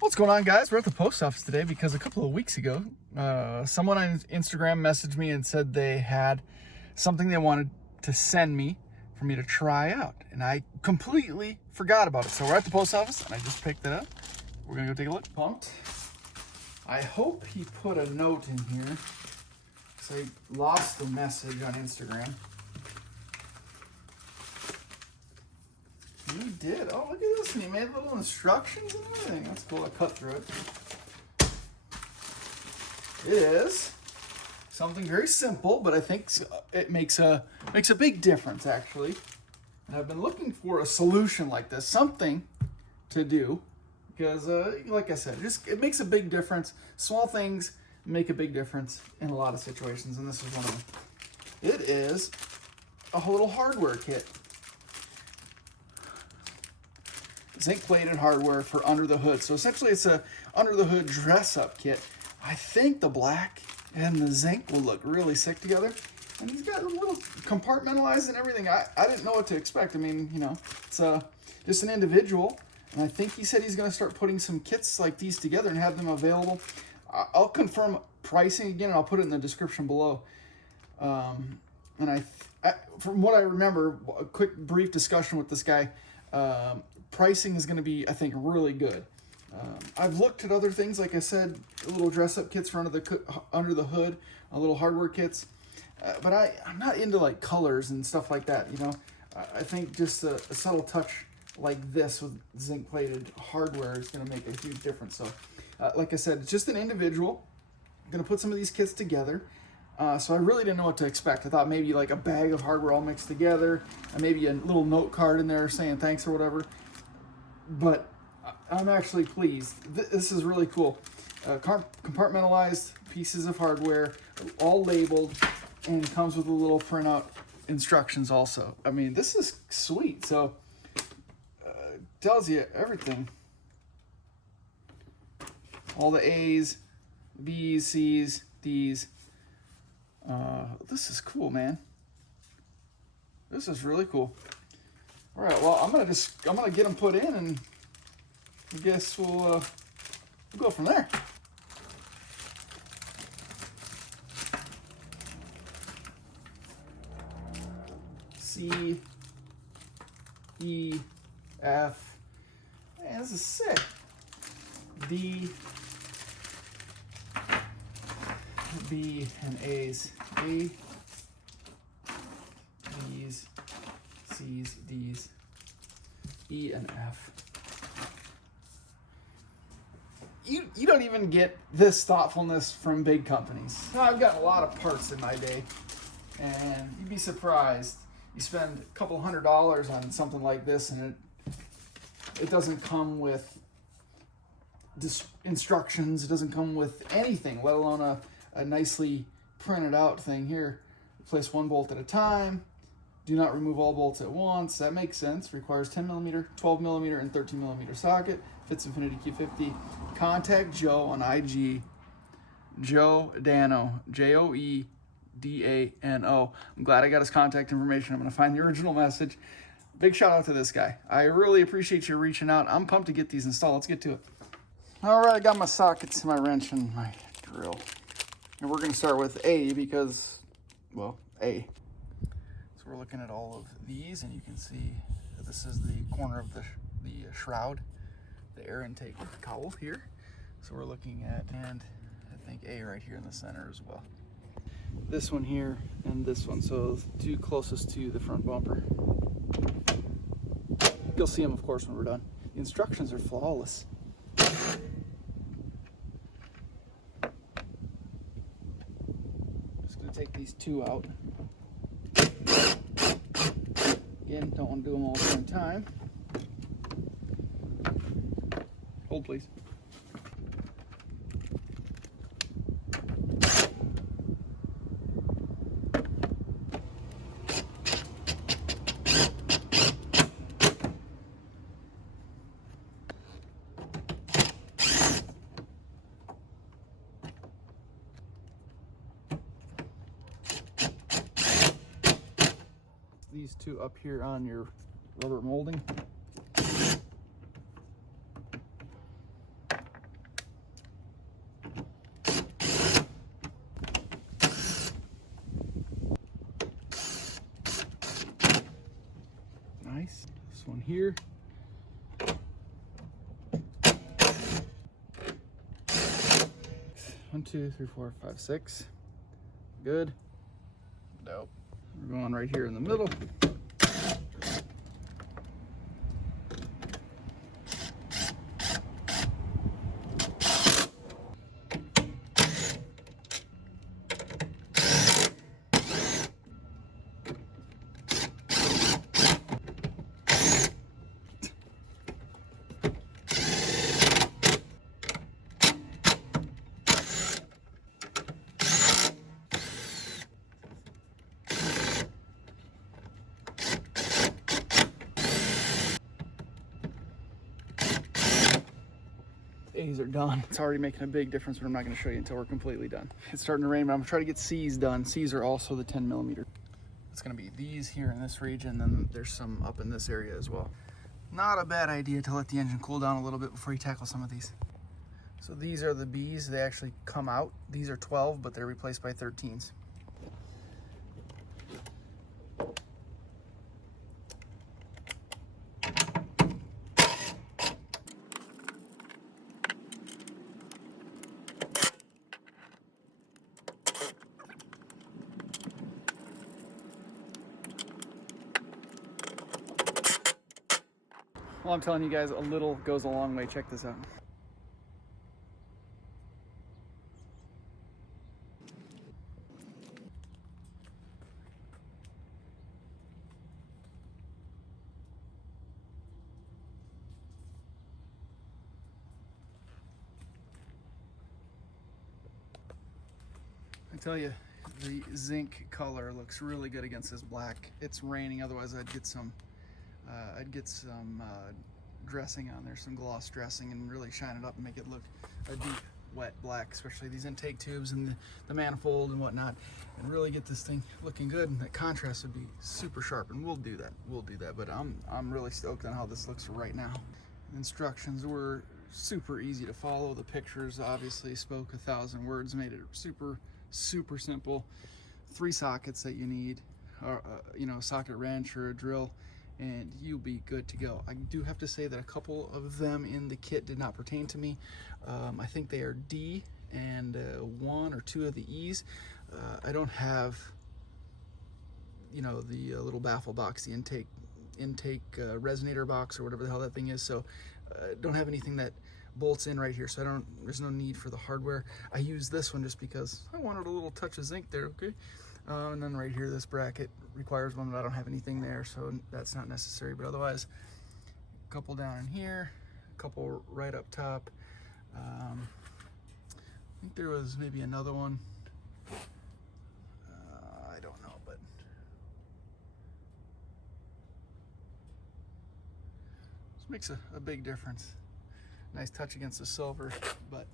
What's going on, guys? We're at the post office today because a couple of weeks ago, someone on Instagram messaged me and said they had something they wanted to send me for me to try out. And I completely forgot about it. So we're at the post office and I just picked it up. We're going to go take a look. Pumped. I hope he put a note in here because I lost the message on Instagram. He did. Oh, look at this. And he made little instructions and everything. That's cool. I cut through it. It is something very simple, but I think it makes a big difference, actually. And I've been looking for a solution like this, something to do, because, like I said, it makes a big difference. Small things make a big difference in a lot of situations, and this is one of them. It is a little hardware kit. Zinc plated hardware for under the hood. So essentially it's a under the hood dress up kit. I think the black and the zinc will look really sick together. And he's got a little compartmentalized and everything. I didn't know what to expect. I mean, you know, it's just an individual. And I think he said he's going to start putting some kits like these together and have them available. I'll confirm pricing again and I'll put it in the description below. And I from what I remember, a quick brief discussion with this guy, pricing is going to be, I think, really good. I've looked at other things, like I said, little dress-up kits for under the hood, little hardware kits, but I'm not into like colors and stuff like that. You know, I think just a subtle touch like this with zinc-plated hardware is going to make a huge difference. So, like I said, it's just an individual. I'm going to put some of these kits together. So I really didn't know what to expect. I thought maybe like a bag of hardware all mixed together, and maybe a little note card in there saying thanks or whatever. But I'm actually pleased. This is really cool. Compartmentalized pieces of hardware, all labeled, and comes with a little printout instructions also. I mean, this is sweet. So tells you everything. All the A's, B's, C's, D's. This is cool, man. This is really cool. All right, well, I'm gonna get them put in, and I guess we'll go from there. C, E, F. Man, this is sick. D, B, and A's. A, B's, C's, D's, E, and F. You don't even get this thoughtfulness from big companies. Now, I've got a lot of parts in my day, and you'd be surprised. You spend a couple $100 on something like this, and it doesn't come with instructions. It doesn't come with anything, let alone a nicely printed out thing here. Place one bolt at a time. Do not remove all bolts at once. That makes sense. Requires 10mm, 12mm, and 13mm socket. Fits Infinity Q50. Contact Joe on IG. Joe Dano. Joedano. I'm glad I got his contact information. I'm going to find the original message. Big shout out to this guy. I really appreciate you reaching out. I'm pumped to get these installed. Let's get to it. All right, I got my sockets, my wrench, and my drill. And we're going to start with A because, well, A. So we're looking at all of these, and you can see that this is the corner of the shroud, the air intake cowl here. So we're looking at, and I think A right here in the center as well. This one here and this one, so the two closest to the front bumper. You'll see them, of course, when we're done. The instructions are flawless. Take these two out. Again, don't want to do them all at the same time. Hold, please. These two up here on your rubber molding. here. 1, 2, 3, 4, 5, 6. Good. Dope. We're going right here in the middle. A's are done. It's already making a big difference, but I'm not going to show you until we're completely done. It's starting to rain, but I'm going to try to get C's done. C's are also the 10 millimeter. It's going to be these here in this region, then there's some up in this area as well. Not a bad idea to let the engine cool down a little bit before you tackle some of these. So these are the B's. They actually come out. These are 12, but they're replaced by 13s. Well, I'm telling you guys, a little goes a long way. Check this out. I tell you, the zinc color looks really good against this black. It's raining, otherwise I'd get some dressing on there, some gloss dressing, and really shine it up and make it look a deep wet black, especially these intake tubes and the manifold and whatnot, and really get this thing looking good. And that contrast would be super sharp, and we'll do that. But I'm really stoked on how this looks right now. The instructions were super easy to follow. The pictures obviously spoke 1,000 words, made it super simple. 3 sockets that you need, you know, a socket wrench or a drill, and you'll be good to go. I do have to say that a couple of them in the kit did not pertain to me. I think they are D and 1 or 2 of the E's. I don't have, you know, the little baffle box, the intake resonator box or whatever the hell that thing is, so don't have anything that bolts in right here, so there's no need for the hardware. I use this one just because I wanted a little touch of zinc there, okay? And then right here, this bracket requires one, but I don't have anything there, so that's not necessary. But otherwise, a couple down in here, a couple right up top. I think there was maybe another one. I don't know, but this makes a big difference. Nice touch against the silver, but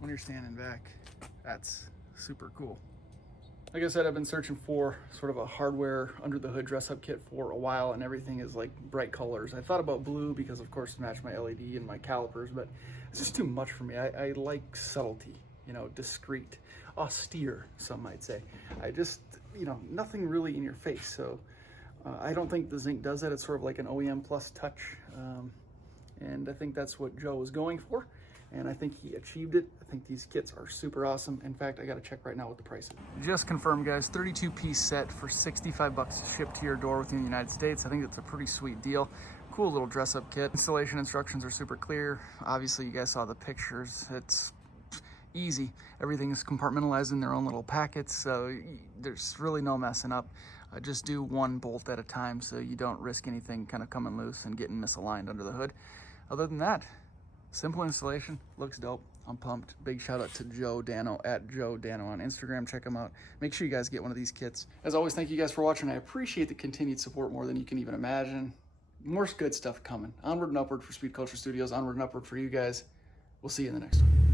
when you're standing back, that's super cool. Like I said, I've been searching for sort of a hardware under the hood dress up kit for a while, and everything is like bright colors. I thought about blue because of course to match my LED and my calipers, but it's just too much for me. I like subtlety, you know, discreet, austere, some might say. I just, you know, nothing really in your face. So I don't think the Zinc does that. It's sort of like an OEM plus touch. And I think that's what Joe was going for, and I think he achieved it. I think these kits are super awesome. In fact, I got to check right now what the price is. Just confirmed, guys, 32-piece set for 65 bucks shipped to your door within the United States. I think that's a pretty sweet deal. Cool little dress-up kit. Installation instructions are super clear. Obviously, you guys saw the pictures. It's easy. Everything is compartmentalized in their own little packets, so there's really no messing up. Just do one bolt at a time so you don't risk anything kind of coming loose and getting misaligned under the hood. Other than that, simple installation, looks dope. I'm pumped. Big shout out to Joe Dano at Joe Dano on Instagram. Check him out. Make sure you guys get one of these kits. As always, thank you guys for watching. I appreciate the continued support more than you can even imagine. More good stuff coming. Onward and upward for Speed Culture Studios. Onward and upward for you guys. We'll see you in the next one.